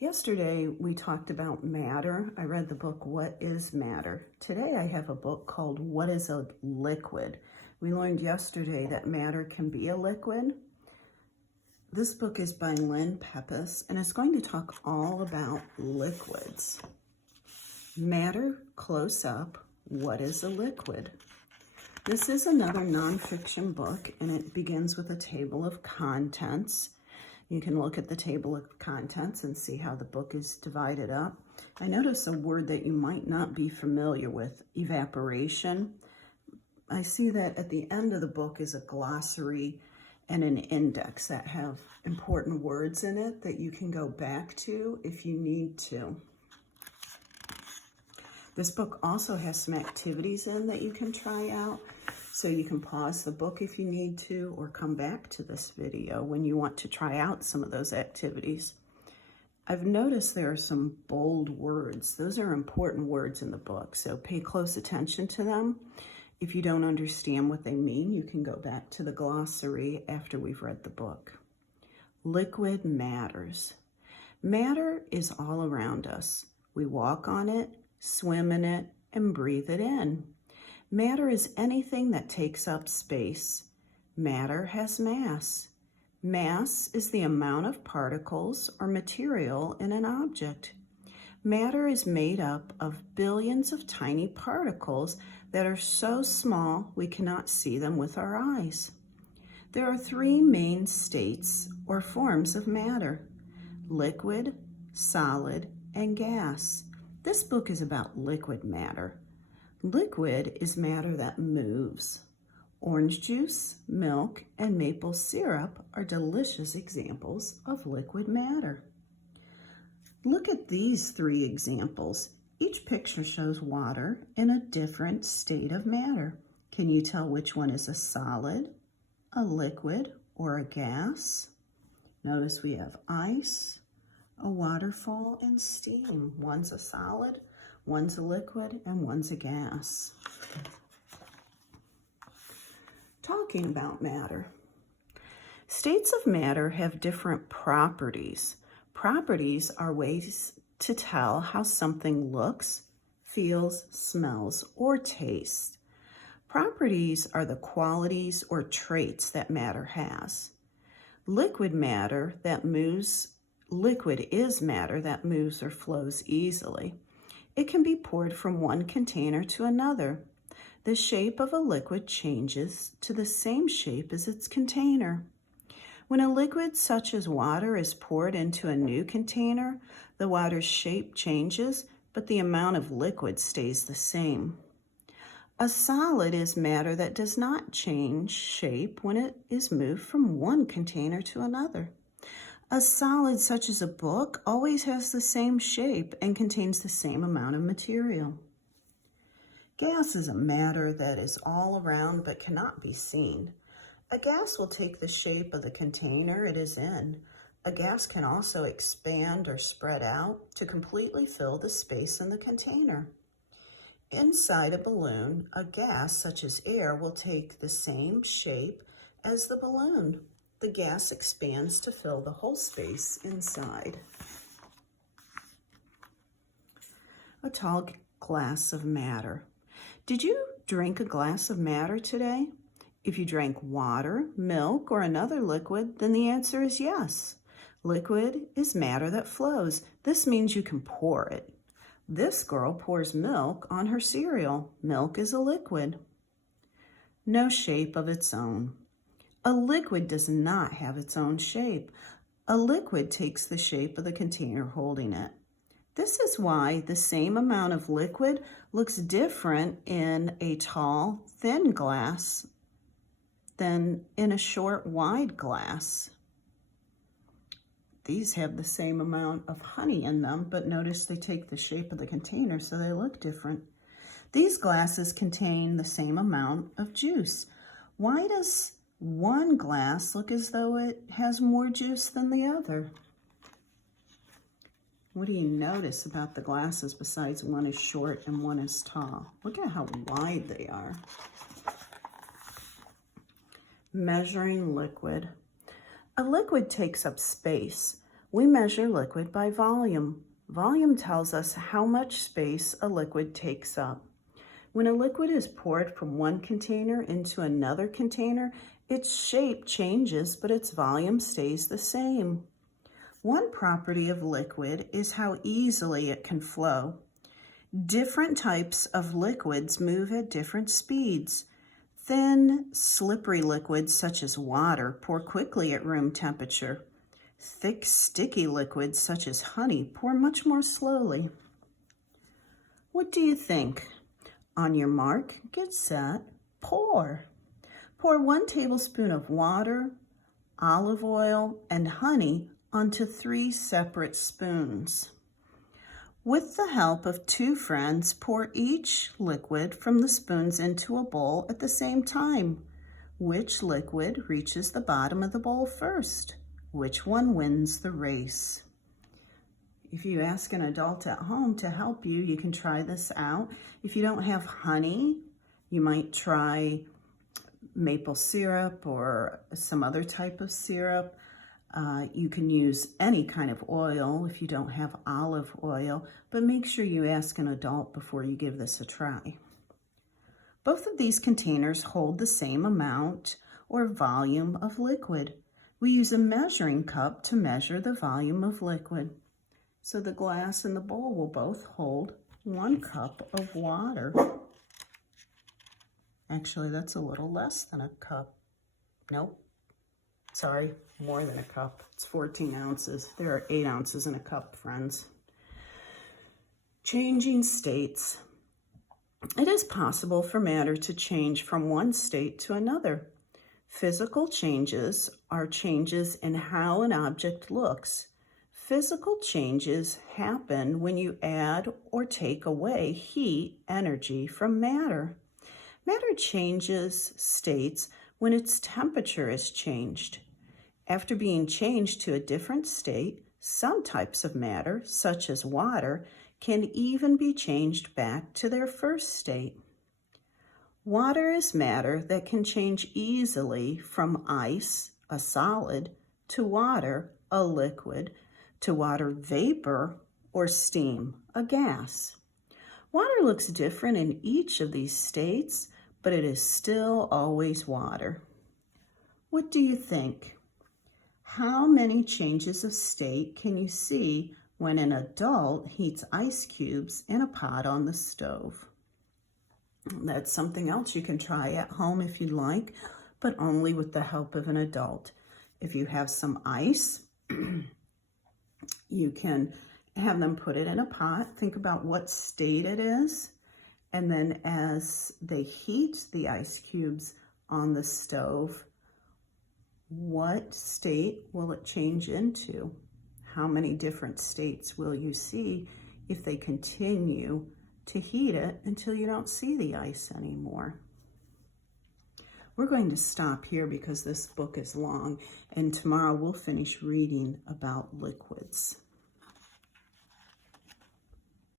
Yesterday, we talked about matter. I read the book, What is Matter? Today, I have a book called What is a Liquid? We learned yesterday that matter can be a liquid. This book is by Lynn Pepys, and it's going to talk all about liquids. Matter, close up, what is a liquid? This is another nonfiction book, and it begins with a table of contents. You can look at the table of contents and see how the book is divided up. I notice a word that you might not be familiar with, evaporation. I see that at the end of the book is a glossary and an index that have important words in it that you can go back to if you need to. This book also has some activities in that you can try out. So you can pause the book if you need to, or come back to this video when you want to try out some of those activities. I've noticed there are some bold words. Those are important words in the book, so pay close attention to them. If you don't understand what they mean, you can go back to the glossary after we've read the book. Liquid matters. Matter is all around us. We walk on it, swim in it, and breathe it in. Matter is anything that takes up space. Matter has mass. Mass is the amount of particles or material in an object. Matter is made up of billions of tiny particles that are so small we cannot see them with our eyes. There are three main states or forms of matter: liquid, solid, and gas. This book is about liquid matter. Liquid is matter that moves. Orange juice, milk, and maple syrup are delicious examples of liquid matter. Look at these three examples. Each picture shows water in a different state of matter. Can you tell which one is a solid, a liquid, or a gas? Notice we have ice, a waterfall, and steam. One's a solid, one's a liquid, and one's a gas. Talking about matter. States of matter have different properties. Properties are ways to tell how something looks, feels, smells, or tastes. Properties are the qualities or traits that matter has. Liquid is matter that moves or flows easily. It can be poured from one container to another. The shape of a liquid changes to the same shape as its container. When a liquid such as water is poured into a new container, the water's shape changes, but the amount of liquid stays the same. A solid is matter that does not change shape when it is moved from one container to another. A solid such as a book always has the same shape and contains the same amount of material. Gas is a matter that is all around but cannot be seen. A gas will take the shape of the container it is in. A gas can also expand or spread out to completely fill the space in the container. Inside a balloon, a gas such as air will take the same shape as the balloon. The gas expands to fill the whole space inside. A tall glass of matter. Did you drink a glass of matter today? If you drank water, milk, or another liquid, then the answer is yes. Liquid is matter that flows. This means you can pour it. This girl pours milk on her cereal. Milk is a liquid. No shape of its own. A liquid does not have its own shape. A liquid takes the shape of the container holding it. This is why the same amount of liquid looks different in a tall, thin glass than in a short, wide glass. These have the same amount of honey in them, but notice they take the shape of the container, so they look different. These glasses contain the same amount of juice. Why does one glass look as though it has more juice than the other? What do you notice about the glasses besides one is short and one is tall? Look at how wide they are. Measuring liquid. A liquid takes up space. We measure liquid by volume. Volume tells us how much space a liquid takes up. When a liquid is poured from one container into another container, its shape changes, but its volume stays the same. One property of liquid is how easily it can flow. Different types of liquids move at different speeds. Thin, slippery liquids such as water pour quickly at room temperature. Thick, sticky liquids such as honey pour much more slowly. What do you think? On your mark, get set, pour. Pour 1 tablespoon of water, olive oil, and honey onto 3 separate spoons. With the help of 2 friends, pour each liquid from the spoons into a bowl at the same time. Which liquid reaches the bottom of the bowl first? Which one wins the race? If you ask an adult at home to help you, you can try this out. If you don't have honey, you might try maple syrup or some other type of syrup. You can use any kind of oil if you don't have olive oil, but make sure you ask an adult before you give this a try. Both of these containers hold the same amount or volume of liquid. We use a measuring cup to measure the volume of liquid. So the glass and the bowl will both hold 1 cup of water. Actually, that's a little less than a cup. Nope. Sorry, more than a cup. It's 14 ounces. There are 8 ounces in a cup, friends. Changing states. It is possible for matter to change from one state to another. Physical changes are changes in how an object looks. Physical changes happen when you add or take away heat, energy from matter. Matter changes states when its temperature is changed. After being changed to a different state, some types of matter, such as water, can even be changed back to their first state. Water is matter that can change easily from ice, a solid, to water, a liquid, to water vapor or steam, a gas. Water looks different in each of these states, but it is still always water. What do you think? How many changes of state can you see when an adult heats ice cubes in a pot on the stove? That's something else you can try at home if you'd like, but only with the help of an adult. If you have some ice, you can have them put it in a pot. Think about what state it is. And then as they heat the ice cubes on the stove, what state will it change into? How many different states will you see if they continue to heat it until you don't see the ice anymore? We're going to stop here because this book is long, and tomorrow we'll finish reading about liquids.